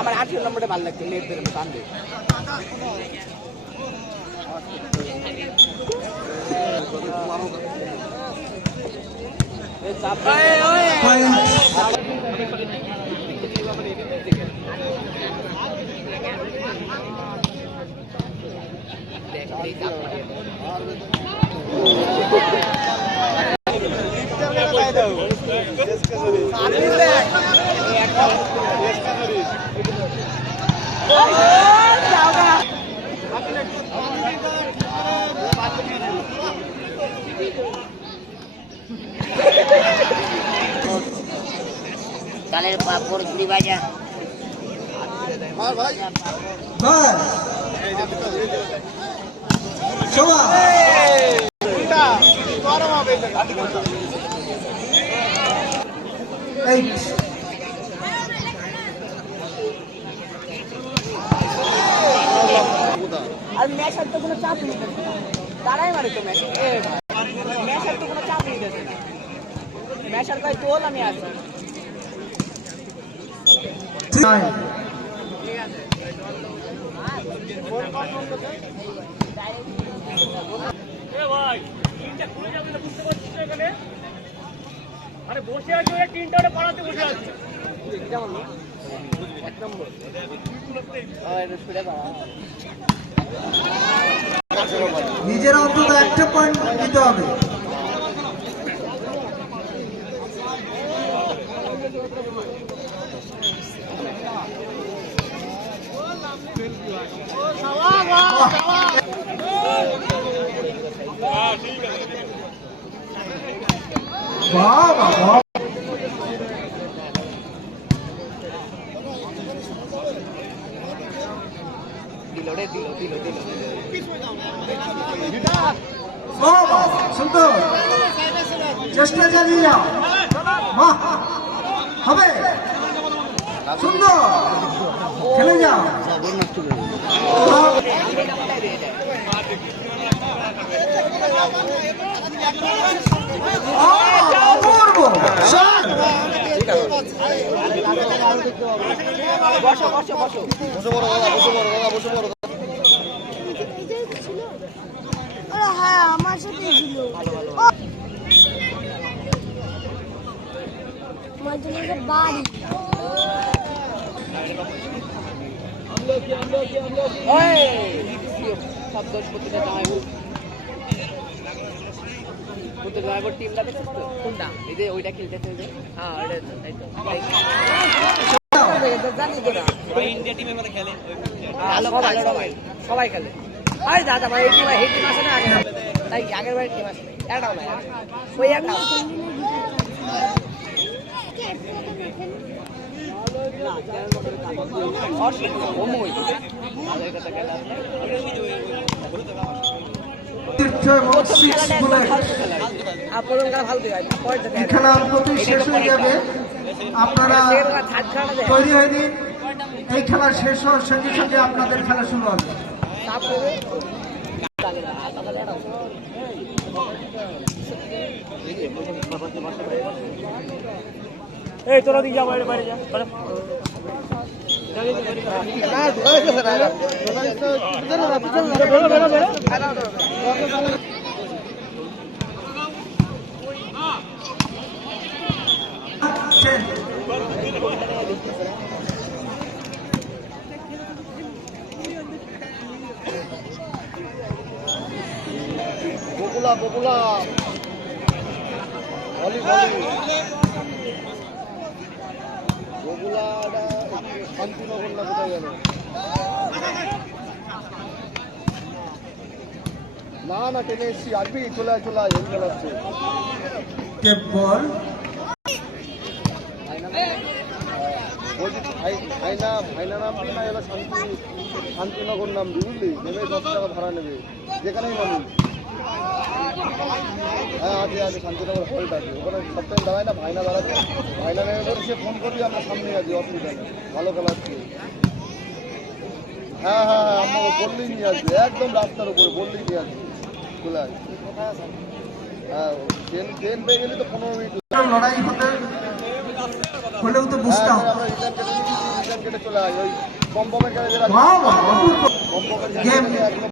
আমার 18 নম্বরটা ভালো লাগছে নেট ধরে টানবে কালের পাপড় ঘুরি বাজা আর ম্যাচের তো কোনো চাপ নিতেছে না তারাই মারে তো ম্যাচের তো কোনো চাপ নিতেছে না ম্যাচের কয় তোল আমি আছি ঠিক আছে ভাই তিনটা খুলে যাবে না বুঝতে পারছিস না এখানে আরে বসে আছি ওই তিনটা ওটা পাড়াতে বসে আছি কেমন এক নম্বর নিজের অন্তত একটা পয়েন্ট দিতে হবে সুন্দর চেষ্টা চালিয়ে যাও বাহ হবে সুন্দর খেলে যাও হ্যাঁ আমার সাথে ছিল বাড়ি টিমটা দেখছিস তো কোনটা এই যে ওইটা খেলতেছে যে হ্যাঁ জানি তো না ইন্ডিয়া টিমে মানে খেলে ভালো সবাই খেলে আরে দাদা ভাই এই টিম আসে না আগে তাই আগের বার টিম আসে একটাও নাই ওই একটা খেলা প্রতি শেষ হয়ে যাবে আপনারা তৈরি হয়ে নিন এই খেলা শেষ হওয়ার সঙ্গে সঙ্গে আপনাদের খেলা শুরু হবে এই তোরা দিকে যা বাইরে বাইরে যা বকুলা বকুলা ভলি ভলি বকুলাটা শান্তিনগর না কোথায় গেল না না টেনে এসছি আসবি চলে চলে আয় এই বেলাচ্ছে বল বলছি ভাইনা নামবি না এবার শান্তিনগর নামবি বুঝলি নেবে 10 টাকা ভাড়া নেবে যেখানেই নামবি হ্যাঁ আছে আছে শান্তিনগর হল্ট আছে ওখানে সবটাইম দাঁড়ায় না ভাইনা দাঁড়াচ্ছে ভাইনা নেমে বলে সে ফোন করবি আমরা সামনে আছি অসুবিধা নেই ভালো খেলা হচ্ছে হ্যাঁ হ্যাঁ হ্যাঁ, আপনাকে বললেই নিয়ে আসবে, একদম রাস্তার উপরে বললেই নিয়ে আসবে, চলে আসবে। হ্যাঁ ট্রেন পেয়ে গেলে তো 15 মিনিট লড়াই হতে হলেও তো বুঝতাম। আমরা রিটার্ন কেটে চলে আসি, ওই পম্পমের গ্যারেজে বাহ, বাহ, অপূর্ব। পম্পমের গেম। গ্যারেজে একদম